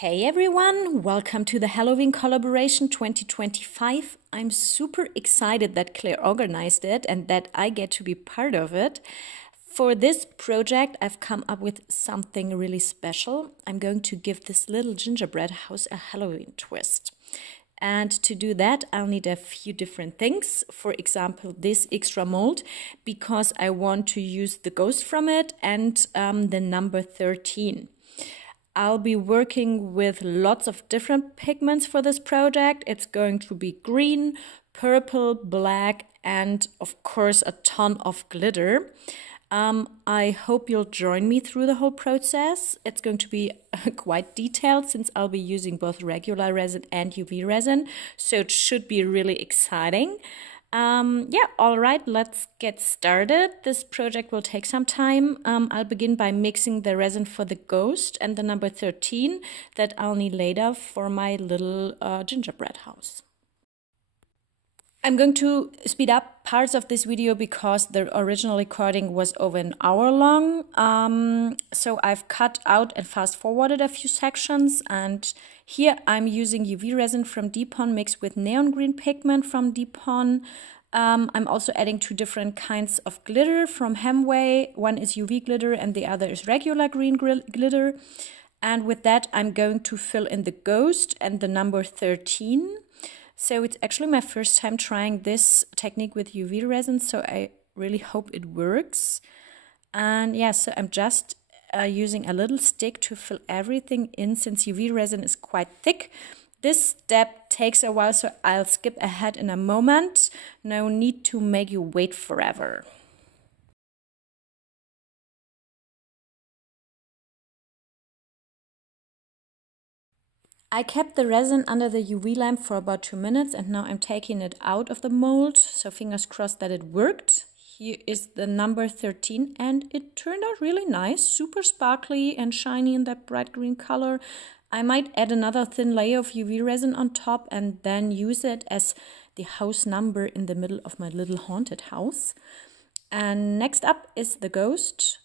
Hey everyone, welcome to the Halloween collaboration 2025. I'm super excited that Claire organized it and that I get to be part of it. For this project, I've come up with something really special. I'm going to give this little gingerbread house a Halloween twist. And to do that, I'll need a few different things. For example, this extra mold, because I want to use the ghost from it and the number 13. I'll be working with lots of different pigments for this project. It's going to be green, purple, black, and of course a ton of glitter. I hope you'll join me through the whole process. It's going to be quite detailed since I'll be using both regular resin and UV resin, so it should be really exciting. Alright, let's get started. This project will take some time. I'll begin by mixing the resin for the ghost and the number 13 that I'll need later for my little gingerbread house. I'm going to speed up parts of this video because the original recording was over an hour long. So I've cut out and fast forwarded a few sections, and here I'm using UV resin from Depon mixed with neon green pigment from Depon. I'm also adding two different kinds of glitter from Hemway. One is UV glitter and the other is regular green glitter. And with that I'm going to fill in the ghost and the number 13. So it's actually my first time trying this technique with UV resin, so I really hope it works. And yeah, so I'm just using a little stick to fill everything in since UV resin is quite thick. This step takes a while, so I'll skip ahead in a moment. No need to make you wait forever. I kept the resin under the UV lamp for about 2 minutes and now I'm taking it out of the mold, so fingers crossed that it worked. Here is the number 13 and it turned out really nice, super sparkly and shiny in that bright green color. I might add another thin layer of UV resin on top and then use it as the house number in the middle of my little haunted house. And next up is the ghost.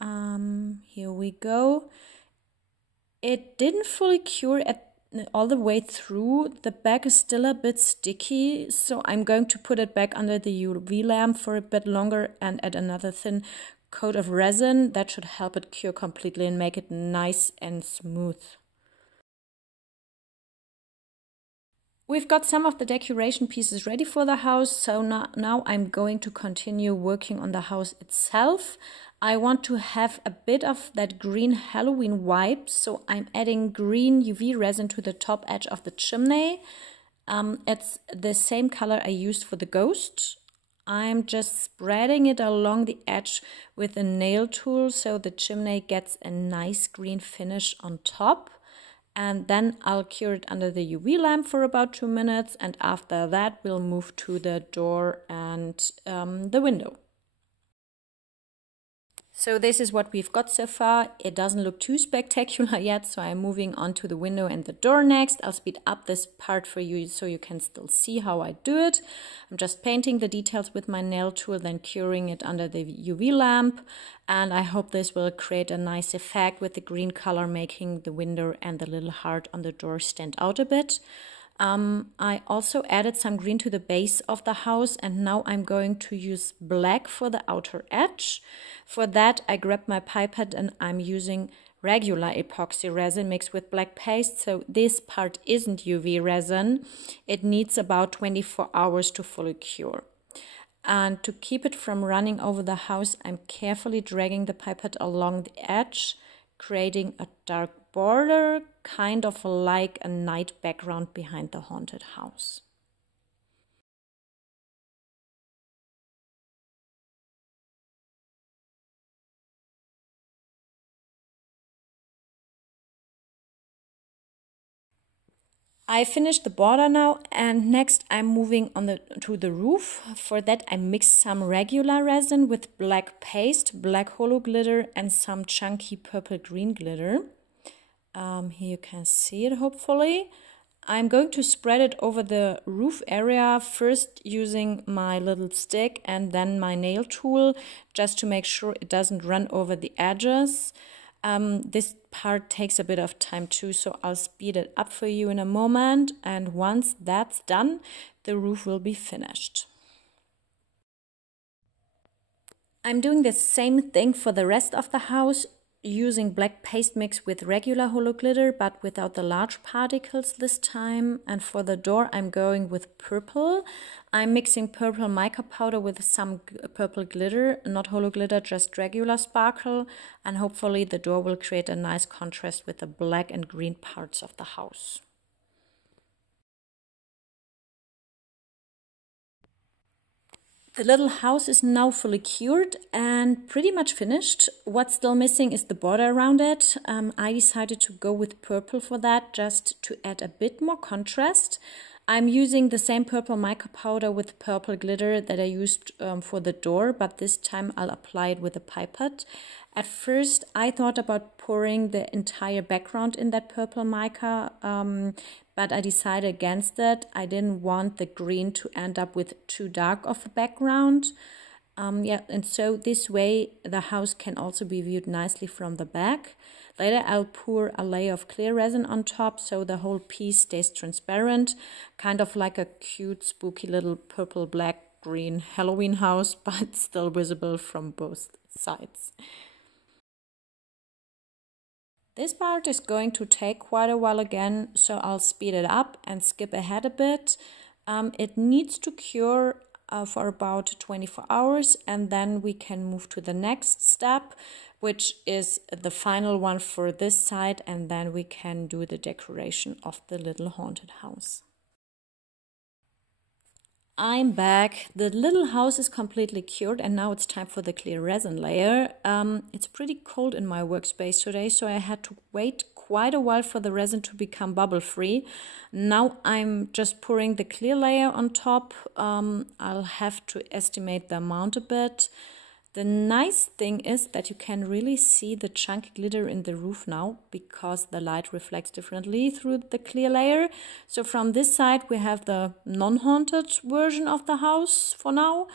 Here we go. It didn't fully cure all the way through. The back is still a bit sticky, so I'm going to put it back under the UV lamp for a bit longer and add another thin coat of resin. That should help it cure completely and make it nice and smooth. We've got some of the decoration pieces ready for the house, so now I'm going to continue working on the house itself. I want to have a bit of that green Halloween vibe, so I'm adding green UV resin to the top edge of the chimney. It's the same color I used for the ghost. I'm just spreading it along the edge with a nail tool so the chimney gets a nice green finish on top. And then I'll cure it under the UV lamp for about 2 minutes, and after that we'll move to the door and the window. So this is what we've got so far. It doesn't look too spectacular yet, so I'm moving on to the window and the door next. I'll speed up this part for you so you can still see how I do it. I'm just painting the details with my nail tool, then curing it under the UV lamp. And I hope this will create a nice effect with the green color, making the window and the little heart on the door stand out a bit. I also added some green to the base of the house, and now I'm going to use black for the outer edge. For that I grabbed my pipette and I'm using regular epoxy resin mixed with black paste, so this part isn't UV resin. It needs about 24 hours to fully cure. And to keep it from running over the house, I'm carefully dragging the pipette along the edge, creating a dark border, kind of like a night background behind the haunted house. I finished the border now, and next I'm moving on to the roof. For that I mixed some regular resin with black paste, black holo glitter and some chunky purple green glitter. Here you can see it hopefully. I'm going to spread it over the roof area, first using my little stick and then my nail tool, just to make sure it doesn't run over the edges. This part takes a bit of time too, so I'll speed it up for you in a moment. And once that's done, the roof will be finished. I'm doing the same thing for the rest of the house, using black paste mix with regular holo glitter, but without the large particles this time. And for the door, I'm going with purple. I'm mixing purple mica powder with some purple glitter, not holo glitter, just regular sparkle. And hopefully the door will create a nice contrast with the black and green parts of the house. The little house is now fully cured and pretty much finished. What's still missing is the border around it. I decided to go with purple for that, just to add a bit more contrast. I'm using the same purple mica powder with purple glitter that I used for the door, but this time I'll apply it with a pipette. At first I thought about pouring the entire background in that purple mica, but I decided against it. I didn't want the green to end up with too dark of a background. And so this way the house can also be viewed nicely from the back. Later I'll pour a layer of clear resin on top so the whole piece stays transparent, kind of like a cute spooky little purple, black, green Halloween house, but still visible from both sides. This part is going to take quite a while again, so I'll speed it up and skip ahead a bit. It needs to cure for about 24 hours, and then we can move to the next step, which is the final one for this side, and then we can do the decoration of the little haunted house. I'm back. The little house is completely cured and now it's time for the clear resin layer. It's pretty cold in my workspace today, so I had to wait quite a while for the resin to become bubble free. Now I'm just pouring the clear layer on top. I'll have to estimate the amount a bit. The nice thing is that you can really see the chunky glitter in the roof now, because the light reflects differently through the clear layer. So from this side we have the non-haunted version of the house for now.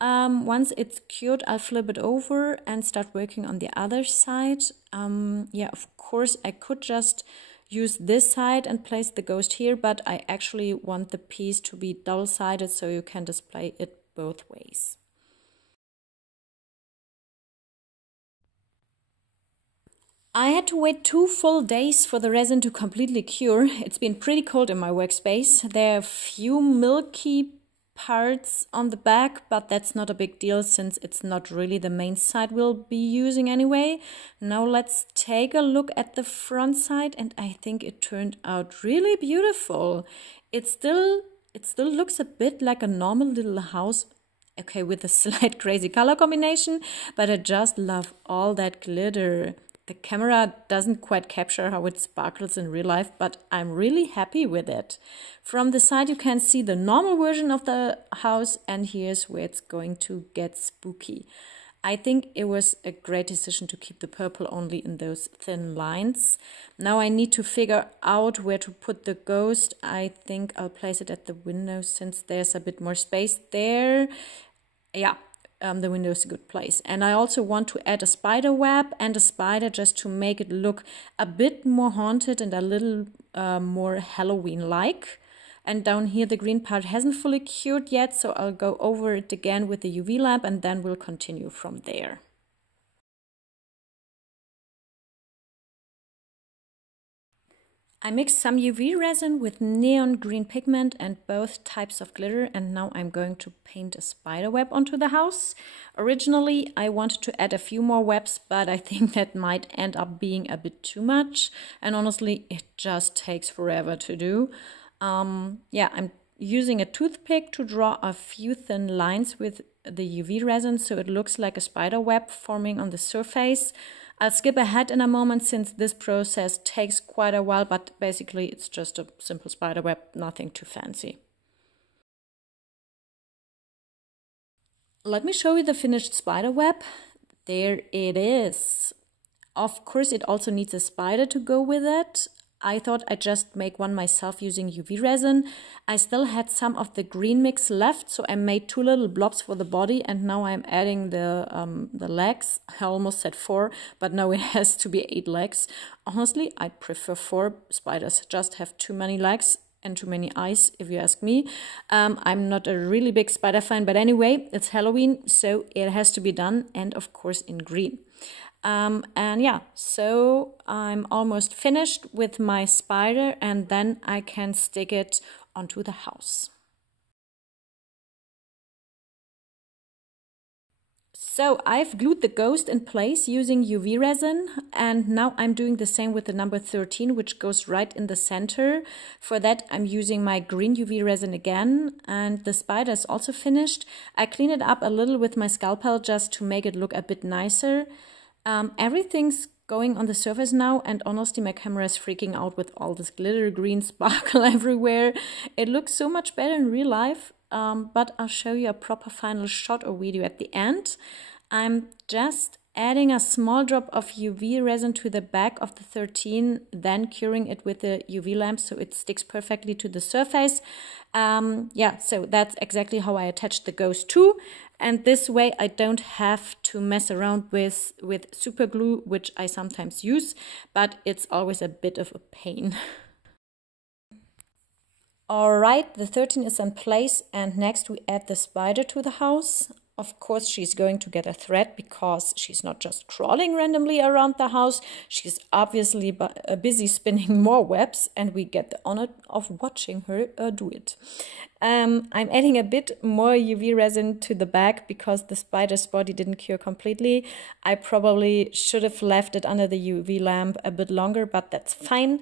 Once it's cured, I'll flip it over and start working on the other side. Of course I could just use this side and place the ghost here, but I actually want the piece to be double-sided so you can display it both ways. I had to wait 2 full days for the resin to completely cure. It's been pretty cold in my workspace. There are a few milky parts on the back, but that's not a big deal since it's not really the main side we'll be using anyway. Now let's take a look at the front side, and I think it turned out really beautiful. It still looks a bit like a normal little house, okay, with a slight crazy color combination, but I just love all that glitter. The camera doesn't quite capture how it sparkles in real life, but I'm really happy with it. From the side you can see the normal version of the house, and here's where it's going to get spooky. I think it was a great decision to keep the purple only in those thin lines. Now I need to figure out where to put the ghost. I think I'll place it at the window since there's a bit more space there. Yeah. The window is a good place. And I also want to add a spider web and a spider just to make it look a bit more haunted and a little more Halloween-like. And down here the green part hasn't fully cured yet, so I'll go over it again with the UV lamp and then we'll continue from there. I mixed some UV resin with neon green pigment and both types of glitter, and now I'm going to paint a spider web onto the house. Originally I wanted to add a few more webs, but I think that might end up being a bit too much, and honestly it just takes forever to do. I'm using a toothpick to draw a few thin lines with the UV resin so it looks like a spider web forming on the surface. I'll skip ahead in a moment since this process takes quite a while, but basically it's just a simple spider web, nothing too fancy. Let me show you the finished spider web. There it is. Of course it also needs a spider to go with it. I thought I'd just make one myself using UV resin. I still had some of the green mix left, so I made 2 little blobs for the body, and now I'm adding the legs. I almost said 4, but no, it has to be 8 legs. Honestly, I prefer 4. Spiders just have too many legs and too many eyes, if you ask me. I'm not a really big spider fan, but anyway, it's Halloween, so it has to be done, and of course in green. And yeah, so I'm almost finished with my spider, and then I can stick it onto the house. So I've glued the ghost in place using UV resin, and now I'm doing the same with the number 13, which goes right in the center. For that, I'm using my green UV resin again, and the spider is also finished. I clean it up a little with my scalpel just to make it look a bit nicer. Everything's going on the surface now, and honestly my camera is freaking out with all this glitter green sparkle everywhere. It looks so much better in real life, but I'll show you a proper final shot or video at the end. I'm just adding a small drop of UV resin to the back of the 13, then curing it with the UV lamp so it sticks perfectly to the surface. Yeah, so that's exactly how I attached the ghost too. And this way I don't have to mess around with super glue, which I sometimes use, but it's always a bit of a pain. Alright, the 13 is in place, and next we add the spider to the house. Of course, she's going to get a thread because she's not just crawling randomly around the house. She's obviously busy spinning more webs, and we get the honor of watching her do it. I'm adding a bit more UV resin to the back because the spider's body didn't cure completely. I probably should have left it under the UV lamp a bit longer, but that's fine.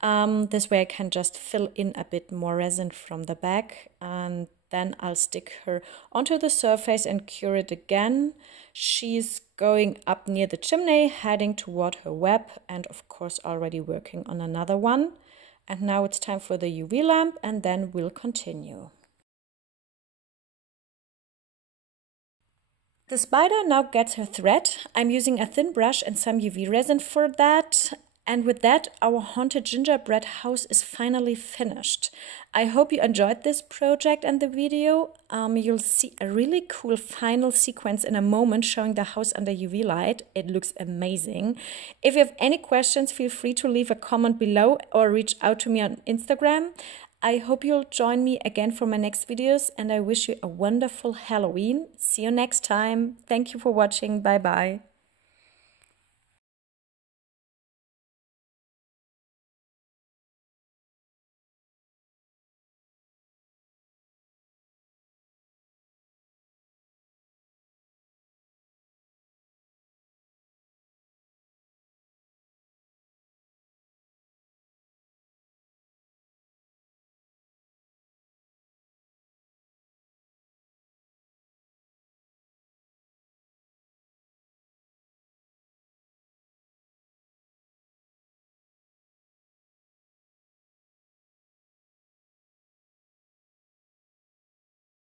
This way I can just fill in a bit more resin from the back, and then I'll stick her onto the surface and cure it again. She's going up near the chimney, heading toward her web, and of course already working on another one. And now it's time for the UV lamp, and then we'll continue. The spider now gets her thread. I'm using a thin brush and some UV resin for that. And with that, our haunted gingerbread house is finally finished. I hope you enjoyed this project and the video. You'll see a really cool final sequence in a moment showing the house under UV light. It looks amazing. If you have any questions, feel free to leave a comment below or reach out to me on Instagram. I hope you'll join me again for my next videos, and I wish you a wonderful Halloween. See you next time. Thank you for watching. Bye bye.